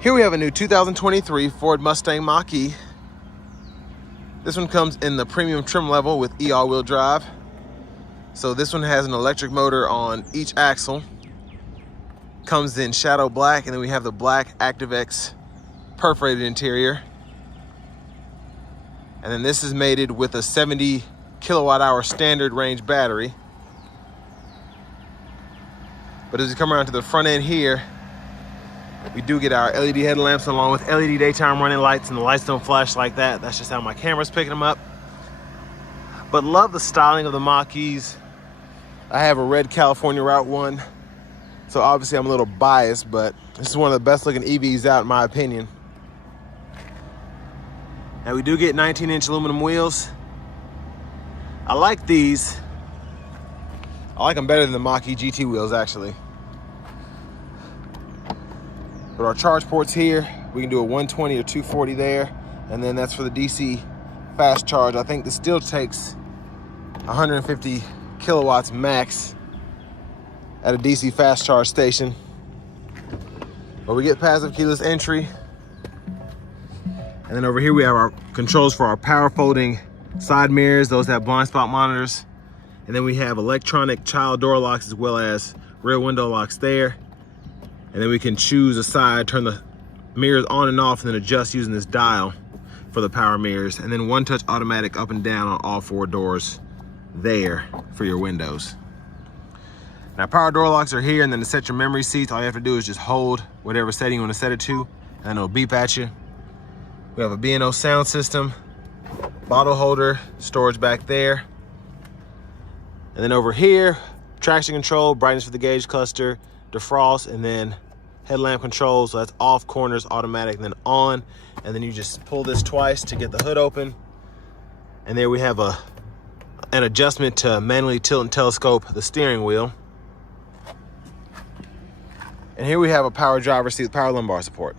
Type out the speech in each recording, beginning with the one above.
Here we have a new 2023 Ford Mustang Mach-E. This one comes in the premium trim level with all-wheel drive. So this one has an electric motor on each axle. Comes in shadow black, and then we have the black ActiveX perforated interior. And then this is mated with a 70 kilowatt hour standard range battery. But as you come around to the front end here, we do get our LED headlamps along with LED daytime running lights, and the lights don't flash like that. That's just how my camera's picking them up. But love the styling of the Mach-E's. I have a red California Route 1, so obviously I'm a little biased, but this is one of the best looking EVs out in my opinion. And we do get 19-inch aluminum wheels. I like these. I like them better than the Mach-E GT wheels actually. But our charge ports here, we can do a 120 or 240 there, and then that's for the DC fast charge. I think this still takes 150 kilowatts max at a DC fast charge station. But we get passive keyless entry. And then over here we have our controls for our power folding side mirrors. Those have blind spot monitors. And then we have electronic child door locks as well as rear window locks there. And then we can choose a side, turn the mirrors on and off, and then adjust using this dial for the power mirrors. And then one touch automatic up and down on all four doors there for your windows. Now power door locks are here, and then to set your memory seats, all you have to do is just hold whatever setting you want to set it to, and it'll beep at you. We have a B&O sound system, bottle holder, storage back there. And then over here, traction control, brightness for the gauge cluster, defrost, and then headlamp control. So that's off, corners, automatic, and then on. And then you just pull this twice to get the hood open. And there we have an adjustment to manually tilt and telescope the steering wheel. And here we have a power driver's seat with power lumbar support.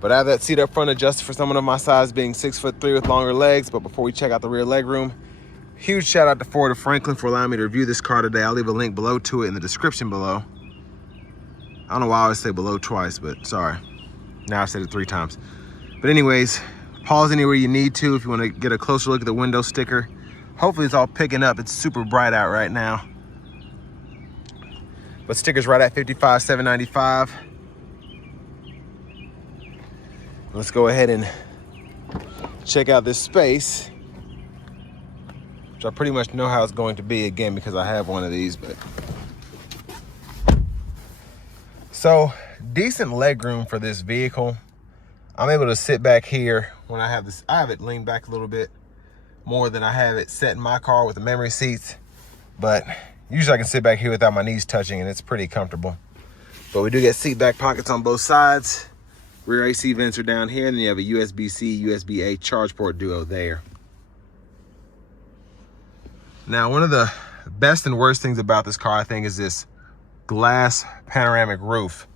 But I have that seat up front adjusted for someone of my size, being 6'3" with longer legs. But before we check out the rear leg room, huge shout out to Ford of Franklin for allowing me to review this car today. I'll leave a link below to it in the description below. I don't know why I always say below twice, but sorry. Now I've said it 3 times. But anyways, pause anywhere you need to if you want to get a closer look at the window sticker. Hopefully it's all picking up. It's super bright out right now. But sticker's right at $55,795. Let's go ahead and check out this space, which I pretty much know how it's going to be again because I have one of these. But so decent leg room for this vehicle. I'm able to sit back here when I have this. I have it leaned back a little bit more than I have it set in my car with the memory seats, but usually I can sit back here without my knees touching, and it's pretty comfortable. But we do get seat back pockets on both sides. Rear AC vents are down here, and then you have a USB-C, USB-A charge port duo there. Now, one of the best and worst things about this car, I think, is this glass panoramic roof.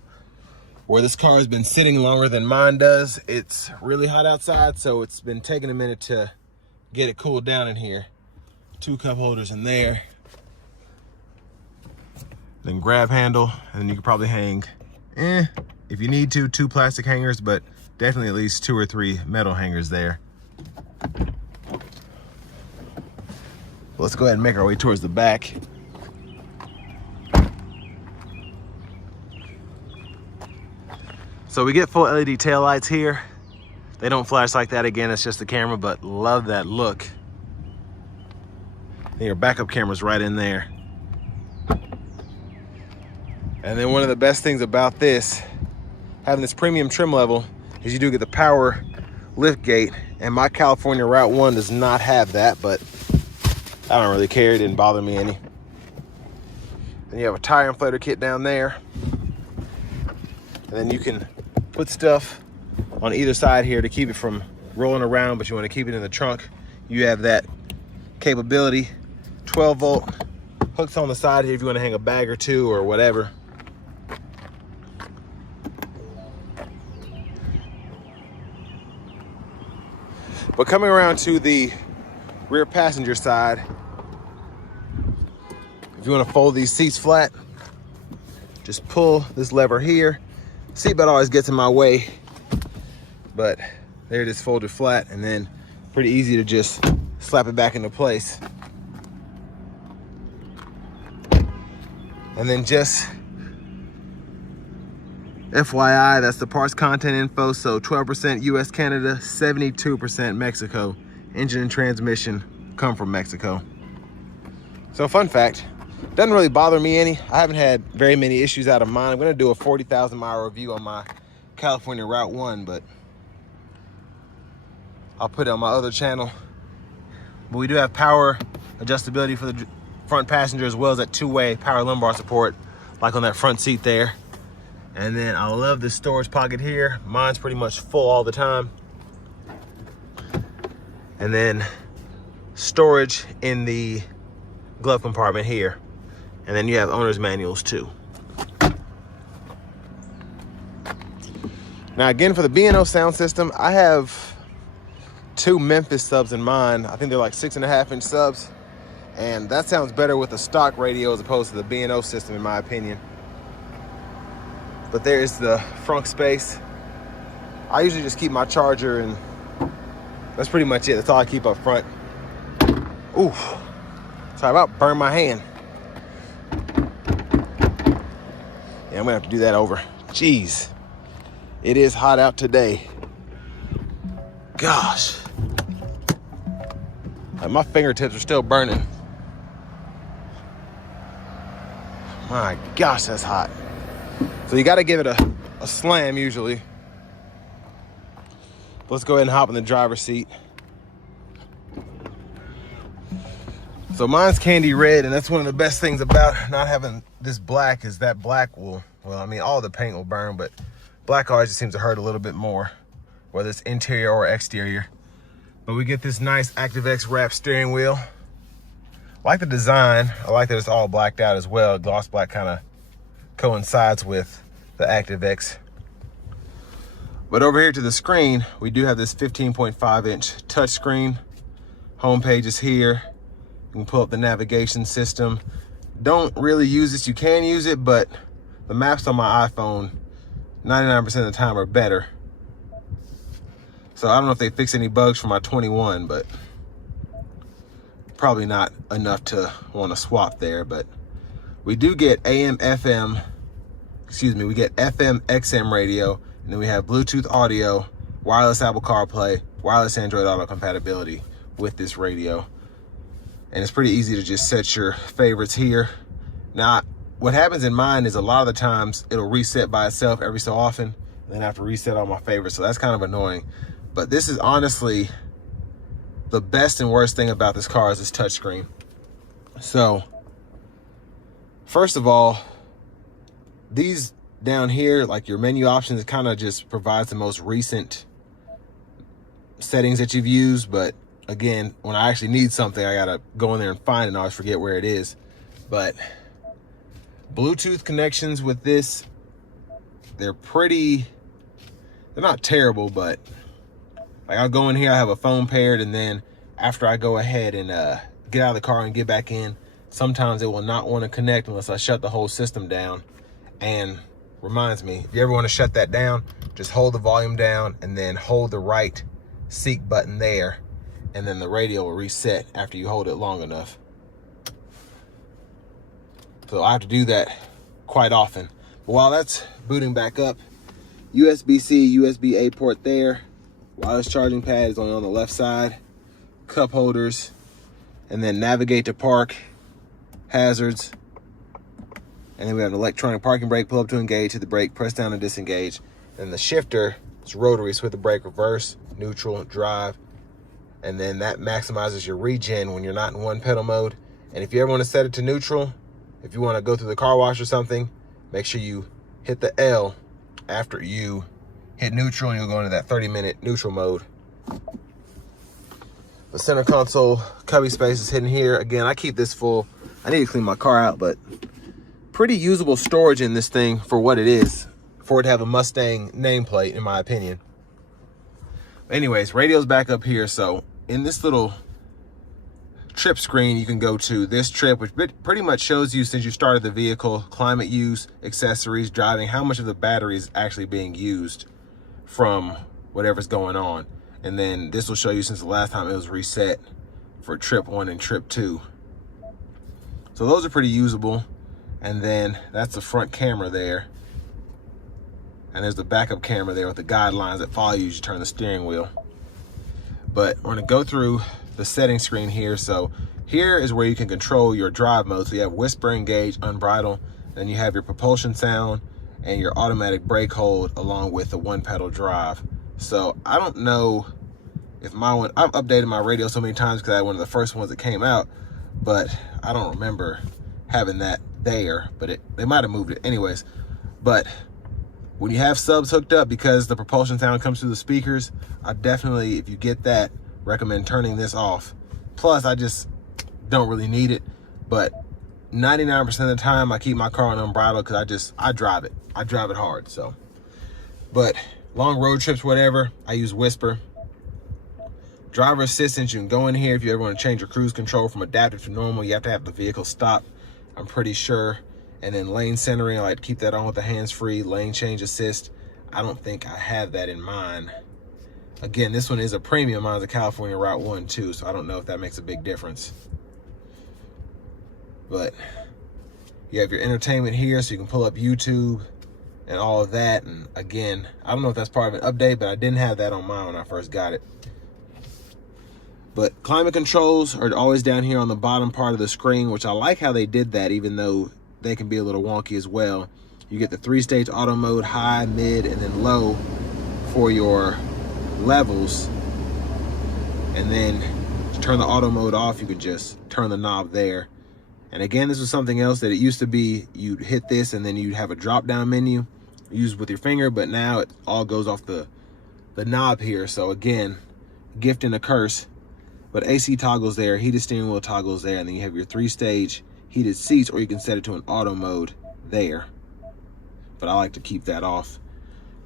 Where this car has been sitting longer than mine does, it's really hot outside, so it's been taking a minute to get it cooled down in here. 2 cup holders in there. Then grab handle, and then you can probably hang, if you need to, 2 plastic hangers, but definitely at least 2 or 3 metal hangers there. Let's go ahead and make our way towards the back. So we get full LED taillights here. They don't flash like that, again, it's just the camera, but love that look. And your backup camera's right in there. And then one of the best things about this, having this premium trim level, is you do get the power lift gate, and my California Route 1 does not have that, but I don't really care, it didn't bother me any. Then you have a tire inflator kit down there. And then you can put stuff on either side here to keep it from rolling around, but you want to keep it in the trunk. You have that capability. 12 volt hooks on the side here if you want to hang a bag or 2 or whatever. But coming around to the rear passenger side, if you want to fold these seats flat, just pull this lever here, Seatbelt always gets in my way, but there it is, folded flat, and then pretty easy to just slap it back into place. And then just FYI, that's the parts content info. So 12% US, Canada, 72% Mexico. Engine and transmission come from Mexico. So fun fact, doesn't really bother me any. I haven't had very many issues out of mine. I'm gonna do a 40,000 mile review on my California Route 1, but I'll put it on my other channel. But we do have power adjustability for the front passenger, as well as that two-way power lumbar support, like on that front seat there. And then I love this storage pocket here. Mine's pretty much full all the time. And then storage in the glove compartment here. And then you have owner's manuals too. Now again, for the B&O sound system, I have 2 Memphis subs in mine. I think they're like 6.5-inch subs. And that sounds better with a stock radio as opposed to the B&O system, in my opinion. But there's the front space. I usually just keep my charger, and that's pretty much it. That's all I keep up front. Ooh, sorry about burn my hand. Yeah, I'm gonna have to do that over. Jeez, it is hot out today. Gosh, like my fingertips are still burning. My gosh, that's hot. So you gotta give it a slam usually. Let's go ahead and hop in the driver's seat. So mine's candy red, and that's one of the best things about not having this black, is that black will, well, I mean, all the paint will burn, but black always just seems to hurt a little bit more, whether it's interior or exterior. But we get this nice ActiveX wrap steering wheel. I like the design. I like that it's all blacked out as well. Gloss black kind of coincides with the ActiveX. But over here to the screen, we do have this 15.5-inch touchscreen. Homepage is here. You can pull up the navigation system. Don't really use this. You can use it, but the maps on my iPhone 99% of the time are better. So I don't know if they fix any bugs for my 21, but probably not enough to want to swap there. But we do get we get FM, XM radio, and then we have Bluetooth audio, wireless Apple CarPlay, wireless Android Auto compatibility with this radio. And it's pretty easy to just set your favorites here. Now, what happens in mine is a lot of the times it'll reset by itself every so often, and then I have to reset all my favorites, so that's kind of annoying. But this is honestly the best and worst thing about this car is this touchscreen. So, first of all, these down here, like your menu options, it kind of just provides the most recent settings that you've used. But again, when I actually need something, I gotta go in there and find it, and I always forget where it is. But Bluetooth connections with this, they're not terrible, but like I'll go in here, I have a phone paired, and then after I go ahead and get out of the car and get back in, sometimes it will not want to connect unless I shut the whole system down. And reminds me, if you ever want to shut that down, just hold the volume down and then hold the right seek button there, and then the radio will reset after you hold it long enough. So I have to do that quite often. But while that's booting back up, USB-C, USB-A port there. Wireless charging pad is only on the left side. Cup holders. And then navigate to park. Hazards. And then we have an electronic parking brake. Pull up to engage, hit the brake, press down to disengage. And the shifter is rotary, so hit the brake, reverse, neutral, drive. And then that maximizes your regen when you're not in one pedal mode. And if you ever want to set it to neutral, if you want to go through the car wash or something, make sure you hit the L after you hit neutral, and you'll go into that 30-minute neutral mode. The center console cubby space is hidden here. Again, I keep this full. I need to clean my car out, but pretty usable storage in this thing for what it is, for it to have a Mustang nameplate, in my opinion. Anyways, radio's back up here. So in this little trip screen, you can go to this trip, which pretty much shows you since you started the vehicle, climate use, accessories, driving, how much of the battery is actually being used from whatever's going on. And then this will show you since the last time it was reset for trip 1 and trip 2. So those are pretty usable. And then that's the front camera there. And there's the backup camera there with the guidelines that follow you as you turn the steering wheel. But we're gonna go through the settings screen here. So here is where you can control your drive mode. So you have whisper, engage, unbridle. Then you have your propulsion sound and your automatic brake hold along with the 1-pedal drive. So I don't know if my one, I've updated my radio so many times because I had one of the first ones that came out, but I don't remember having that there, but they might have moved it anyways. But when you have subs hooked up, because the propulsion sound comes through the speakers, I definitely, if you get that, recommend turning this off. Plus, I just don't really need it, but 99% of the time I keep my car on unbridled because I drive it. I drive it hard, so. But long road trips, whatever, I use whisper. Driver assistance, you can go in here if you ever want to change your cruise control from adaptive to normal. You have to have the vehicle stop, I'm pretty sure. And then lane centering, I like to keep that on with the hands-free. Lane change assist, I don't think I have that in mine. Again, this one is a premium. Mine's a California Route 1 too, so I don't know if that makes a big difference. But you have your entertainment here, so you can pull up YouTube and all of that. And again, I don't know if that's part of an update, but I didn't have that on mine when I first got it. But climate controls are always down here on the bottom part of the screen, which I like how they did that, even though they can be a little wonky as well. You get the 3-stage auto mode, high, mid, and then low for your levels. And then to turn the auto mode off, you can just turn the knob there. And again, this was something else that it used to be, you'd hit this and then you'd have a drop down menu, use with your finger, but now it all goes off the knob here. So again, gift and a curse. But AC toggles there, heated steering wheel toggles there, and then you have your 3-stage heated seats, or you can set it to an auto mode there. But I like to keep that off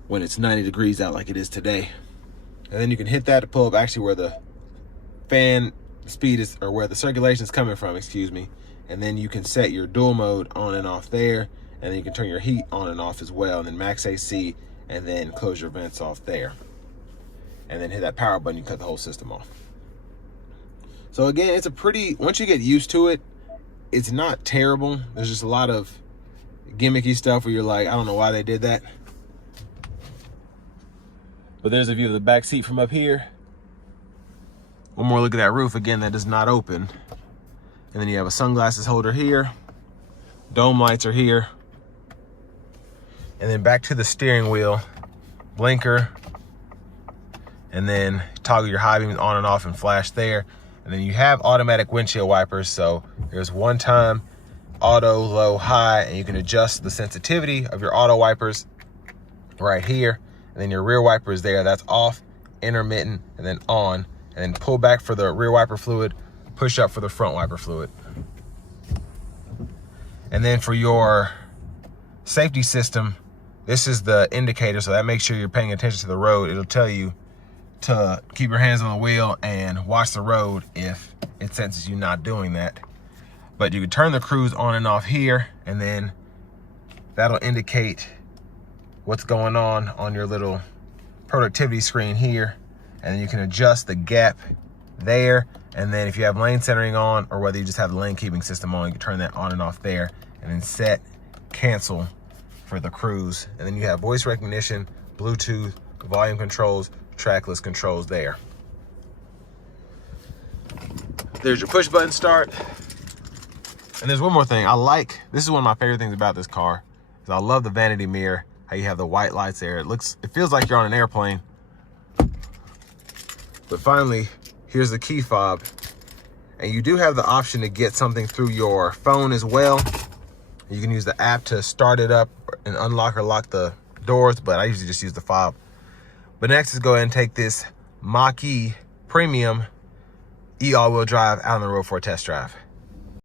when it's 90 degrees out like it is today. And then you can hit that to pull up actually where the fan speed is, or where the circulation is coming from, excuse me. And then you can set your dual mode on and off there, and then you can turn your heat on and off as well, and then max AC, and then close your vents off there. And then hit that power button, you cut the whole system off. So again, it's a pretty, once you get used to it, it's not terrible. There's just a lot of gimmicky stuff where you're like, I don't know why they did that. But there's a view of the back seat from up here. One more look at that roof. Again, that does not open. And then you have a sunglasses holder here. Dome lights are here. And then back to the steering wheel, blinker, and then toggle your high beams on and off and flash there. And then you have automatic windshield wipers. So there's one time, auto, low, high, and you can adjust the sensitivity of your auto wipers right here. And then your rear wiper is there, that's off, intermittent, and then on. And then pull back for the rear wiper fluid, push up for the front wiper fluid. And then for your safety system, this is the indicator, so that makes sure you're paying attention to the road. It'll tell you to keep your hands on the wheel and watch the road if it senses you not doing that. But you can turn the cruise on and off here, and then that'll indicate what's going on your little productivity screen here. And then you can adjust the gap there. And then if you have lane centering on, or whether you just have the lane keeping system on, you can turn that on and off there, and then set cancel for the cruise. And then you have voice recognition, Bluetooth, volume controls, trackless controls there. There's your push button start. And there's one more thing. This is one of my favorite things about this car, is I love the vanity mirror, how you have the white lights there. It feels like you're on an airplane. But finally, here's the key fob. And you do have the option to get something through your phone as well. You can use the app to start it up and unlock or lock the doors, but I usually just use the fob. But next is go ahead and take this Mach-E Premium E all-wheel drive out on the road for a test drive.